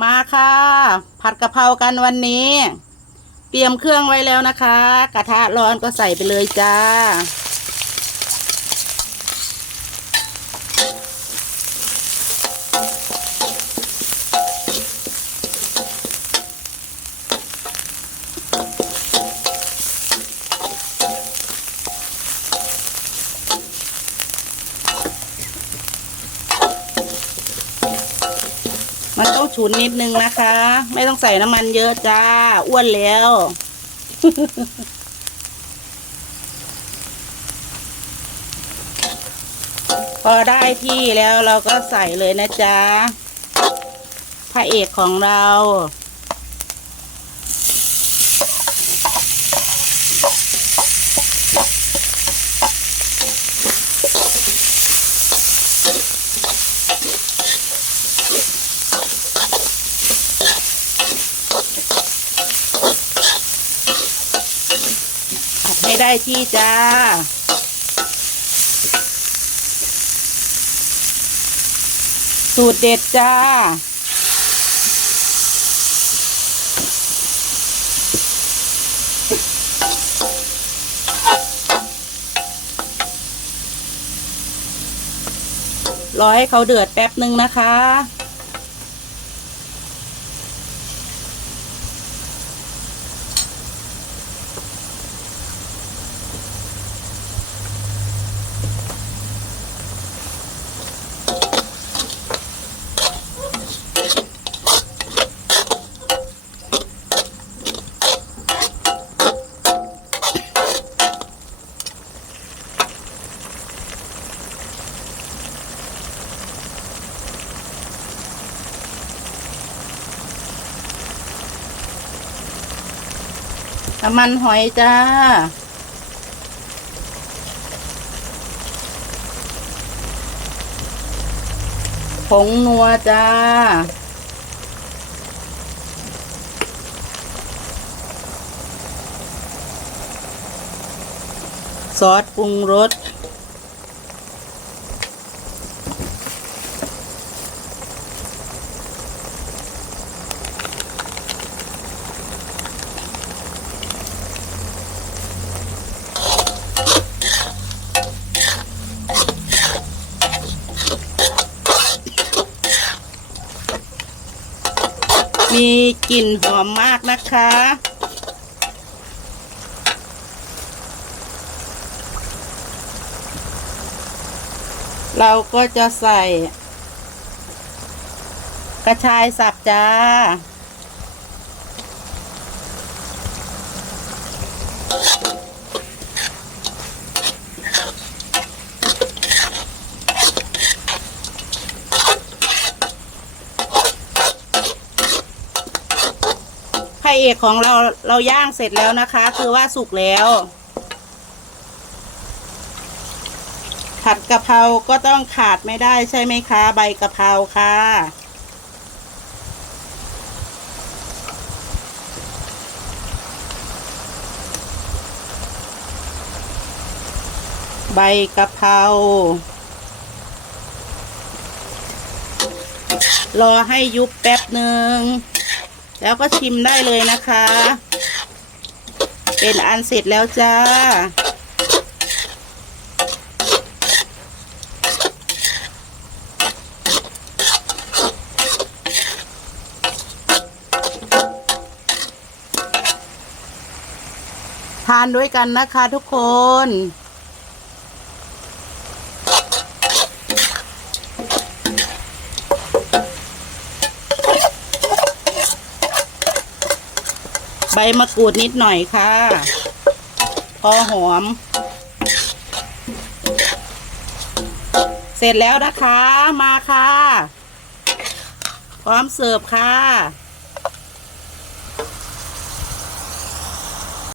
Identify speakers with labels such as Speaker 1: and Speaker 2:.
Speaker 1: มาค่ะ ผัดกะเพรากันวันนี้ เตรียมเครื่องไว้แล้วนะคะ กระทะร้อนก็ใส่ไปเลยจ้า มันต้องฉุนนิดนึงนะคะ ไม่ต้องใส่น้ำมันเยอะจ้า อ้วนแล้ว พอได้ที่แล้วเราก็ใส่เลยนะจ๊ะพระเอกของเรา ได้ที่จ้า สูตรเด็ดจ้า รอให้เขาเดือดแป๊บหนึ่งนะคะ น้ำมันหอยจ้า ผงนัวจ้า ซอสปรุงรส มีกลิ่นหอมมากนะคะ เราก็จะใส่ กระชายสับจ้าพ ระเอกของเราเราย่างเสร็จแล้วนะคะ คือว่าสุกแล้ว ผัดกะเพราก็ต้องขาดไม่ได้ใช่ไหมคะ ใบกะเพราค่ะ ใบกะเพรารอให้ยุบแป๊บหนึ่ง แล้วก็ชิมได้เลยนะคะ เป็นอันเสร็จแล้วจ้า ทานด้วยกันนะคะทุกคน ใบมะกรูดนิดหน่อยค่ะ พอหอม เสร็จแล้วนะคะ มาค่ะ พร้อมเสิร์ฟค่ะ